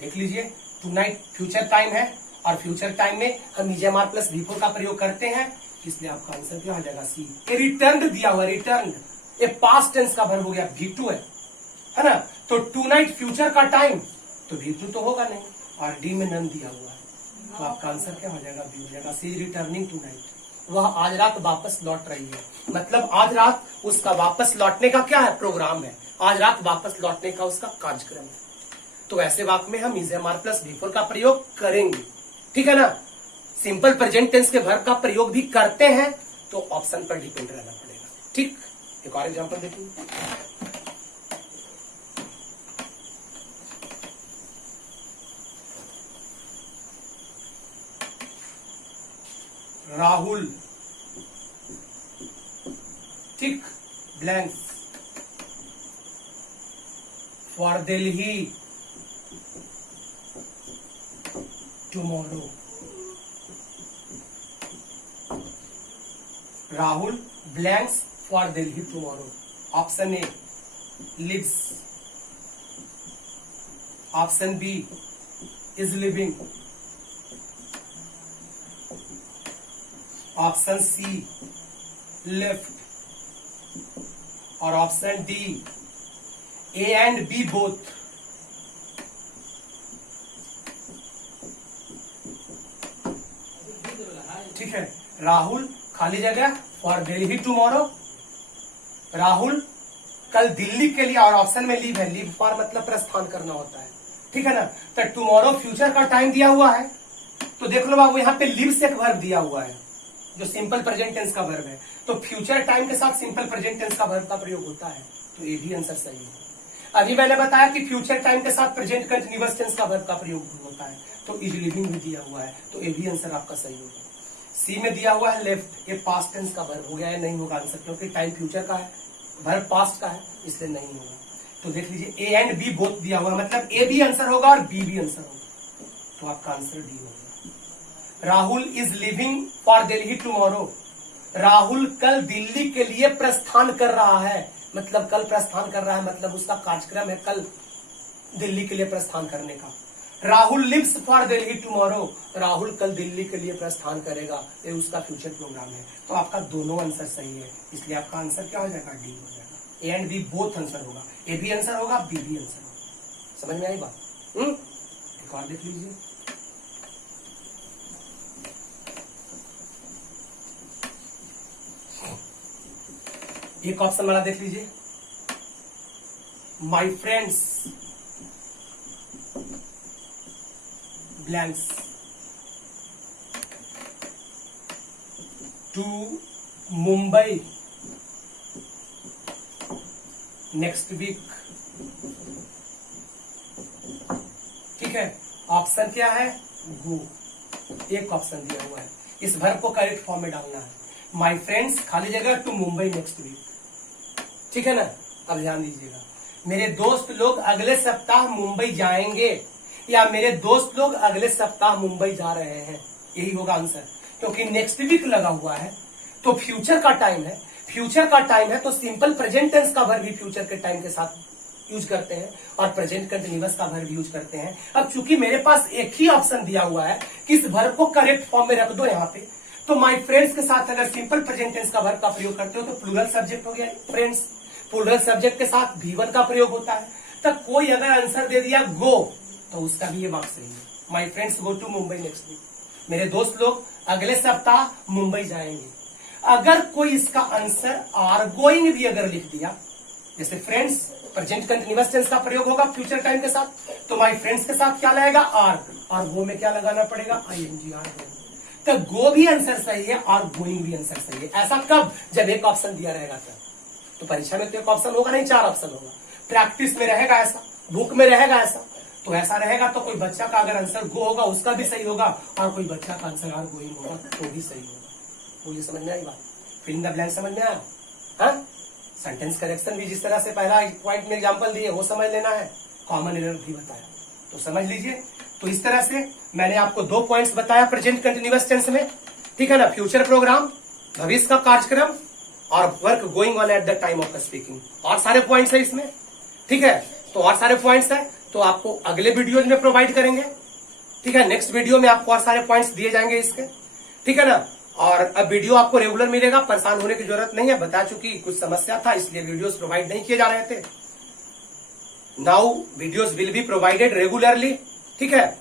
देख लीजिए टुनाइट फ्यूचर टाइम है और फ्यूचर टाइम में हम इजएमआर प्लस V4 का प्रयोग करते हैं, इसलिए आपका आंसर क्या हो जाएगा, सी। ये रिटर्न दिया हुआ, रिटर्न ये पास्ट टेंस का वर्ब हो गया, V2 है ना। तो टुनाइट फ्यूचर का टाइम तो V2 तो होगा नहीं, और डी में नन दिया हुआ है, तो आपका आंसर क्या हो जाएगा, बी हो जाएगा। सी इज रिटर्निंग टुनाइट, वह आज रात वापस लौट रही है, मतलब आज रात उसका वापस लौटने का क्या है, प्रोग्राम है। आज रात वापस लौटने का उसका कार्यक्रम है। तो ऐसे वाक्य में हम इजएमआर प्लस V4 का प्रयोग करेंगे, ठीक है ना। सिंपल प्रेजेंट टेंस के वर्ब का प्रयोग भी करते हैं तो ऑप्शन पर डिपेंड रहना पड़ेगा, ठीक। एक और एग्जांपल देखिए। राहुल, ठीक, blanks for Delhi tomorrow. Rahul blanks for Delhi tomorrow. Option A lives, option B is living, option C left, और option D A and B both. ठीक है, राहुल खाली जगह फॉर दिल्ली टुमारो, राहुल कल दिल्ली के लिए, और ऑप्शन में लीव है, लीव फॉर मतलब प्रस्थान करना होता है, ठीक है ना। तो टुमारो फ्यूचर का टाइम दिया हुआ है, तो देख लो बाबू यहाँ पे लीव से एक वर्ब दिया हुआ है जो सिंपल प्रेजेंट टेंस का वर्ब है, तो फ्यूचर टाइम के साथ सिंपल प्रेजेंट टेंस का वर्ब का प्रयोग होता है, तो ये भी आंसर सही है। अभी मैंने बताया कि फ्यूचर टाइम के साथ प्रेजेंट कंटिन्यूअस टेंस का वर्ब का प्रयोग होता है, तो इज लिविंग भी दिया हुआ है, तो ये भी आंसर आपका सही होगा। सी में दिया हुआ है लेफ्ट, ये पास्ट टेंस का वर्ब हो गया है, नहीं होगा आंसर, क्योंकि टाइम फ्यूचर का है, वर्ब पास्ट का है, इसलिए नहीं होगा। तो देख लीजिए ए एंड बी बोथ दिया हुआ है, मतलब ए भी आंसर होगा और बी भी आंसर होगा, तो आपका आंसर डी होगा। Rahul is living for Delhi tomorrow, Rahul कल दिल्ली के लिए प्रस्थान कर रहा है, मतलब कल प्रस्थान कर रहा है, मतलब उसका कार्यक्रम है कल दिल्ली के लिए प्रस्थान करने का। Rahul leaves for Delhi tomorrow, Rahul कल दिल्ली के लिए प्रस्थान करेगा, ये उसका फ्यूचर प्रोग्राम है, तो आपका दोनों आंसर सही है, इसलिए आपका आंसर क्या हो जाएगा, डी हो जाएगा। A and B both answer होगा, ए भी आंसर होगा, बी भी आंसर होगा। समझ में आई बात? एक और देख लीजिए, एक ऑप्शन वाला देख लीजिए, my friends blanks to Mumbai next week, ठीक है। ऑप्शन क्या है, गो, एक ऑप्शन दिया हुआ है, इस वर्ब को करेक्ट फॉर्म में डालना है। माई फ्रेंड्स खाली जगह टू मुंबई नेक्स्ट वीक, ठीक है ना। अब ध्यान दीजिएगा, मेरे दोस्त लोग अगले सप्ताह मुंबई जाएंगे, या मेरे दोस्त लोग अगले सप्ताह मुंबई जा रहे हैं, यही होगा आंसर, क्योंकि नेक्स्ट वीक लगा हुआ है, तो फ्यूचर का टाइम है, फ्यूचर का टाइम है, तो सिंपल प्रेजेंट टेंस का वर्ब भी फ्यूचर के टाइम के साथ यूज करते हैं, और प्रेजेंट कंटिन्यूअस का वर्ब यूज करते हैं। अब चूंकि मेरे पास एक ही ऑप्शन दिया हुआ है कि इस वर्ब को करेक्ट फॉर्म में रख दो यहाँ पे, तो माई फ्रेंड्स के साथ अगर सिंपल प्रेजेंट टेंस का वर्ब का प्रयोग करते हो तो प्लूरल सब्जेक्ट हो गया फ्रेंड्स, प्लूरल सब्जेक्ट के साथ भी1 का प्रयोग होता है। तब कोई अगर आंसर दे दिया गो, तो उसका भी ये मार्क्स सही है। My friends go to Mumbai next week, मेरे दोस्त लोग अगले सप्ताह मुंबई जाएंगे। अगर कोई इसका आंसर आर गोइंग भी अगर लिख दिया, जैसे फ्रेंड्स प्रेजेंट कंटिन्यूअस टेंस का प्रयोग होगा फ्यूचर टाइम के साथ, तो माई फ्रेंड्स के साथ क्या लगेगा, आर, और गो में क्या लगाना पड़ेगा, आईएनजी, आर। तो गो भी आंसर सही है और गोइंग भी आंसर सही है। ऐसा कब, जब एक ऑप्शन दिया रहेगा तब। तो परीक्षा में तो एक ऑप्शन होगा नहीं, 4 ऑप्शन होगा, प्रैक्टिस में रहेगा ऐसा, बुक में रहेगा ऐसा, तो ऐसा रहेगा तो कोई बच्चा का अगर आंसर गो होगा उसका भी सही होगा, और कोई बच्चा का आंसर आर गोइंग होगा तो भी सही होगा। मुझे समझ में आई बात, फिल इन द ब्लैंक समझ में आया? हाँ, सेंटेंस करेक्शन भी जिस तरह से पहला पॉइंट में एग्जांपल दिए वो समझ लेना है, कॉमन एरर भी बताया तो समझ लीजिए। तो इस तरह से मैंने आपको 2 पॉइंट्स बताया प्रेजेंट कंटिन्यूअस टेंस में, ठीक है ना, फ्यूचर प्रोग्राम, भविष्य का कार्यक्रम, और work going on at the time of speaking, और सारे पॉइंट्स है इसमें, ठीक है। तो और सारे पॉइंट्स है तो आपको अगले वीडियोज में प्रोवाइड करेंगे, ठीक है। नेक्स्ट वीडियो में आपको और सारे पॉइंट्स दिए जाएंगे इसके, ठीक है ना। और अब वीडियो आपको रेगुलर मिलेगा, परेशान होने की जरूरत नहीं है, बता चुकी कुछ समस्या था इसलिए वीडियोस प्रोवाइड नहीं किए जा रहे थे। Now videos will be provided regularly, ठीक है।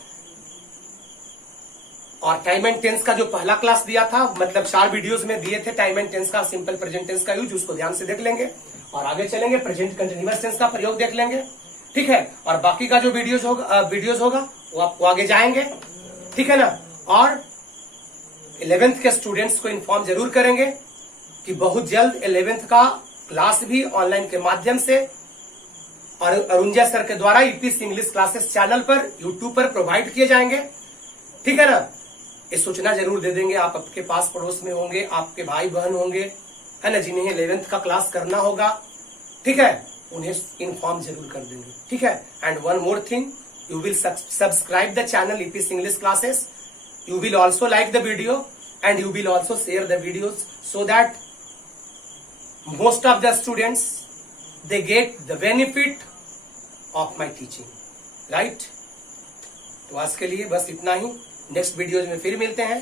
और टाइम एंड टेंस का जो पहला क्लास दिया था, मतलब 4 वीडियोस में दिए थे टाइम एंड टेंस का सिंपल प्रेजेंट टेंस का यूज, उसको ध्यान से देख लेंगे और आगे चलेंगे, प्रेजेंट कंटिन्यूअस टेंस का प्रयोग देख लेंगे, ठीक है। और बाकी का जो वीडियोस होगा वो आपको आगे जाएंगे, ठीक है ना। और 11th के स्टूडेंट्स को इन्फॉर्म जरूर करेंगे कि बहुत जल्द 11th का क्लास भी ऑनलाइन के माध्यम से और अरुंजा सर के द्वारा ईपीएस इंग्लिश क्लासेस चैनल पर यूट्यूब पर प्रोवाइड किए जाएंगे, ठीक है ना। ये सूचना जरूर दे देंगे, आप आपके पास पड़ोस में होंगे, आपके भाई बहन होंगे, है ना, जिन्हें 11th का क्लास करना होगा, ठीक है, उन्हें इन्फॉर्म जरूर कर देंगे, ठीक है। And one more thing, you will subscribe the channel EPS English classes. You will also like the video and you will also share the videos so that most of the students they get the benefit of my teaching, right? तो आज के लिए बस इतना ही, next videos में फिर मिलते हैं,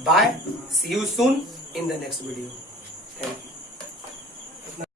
bye, see you soon in the next video, thank you.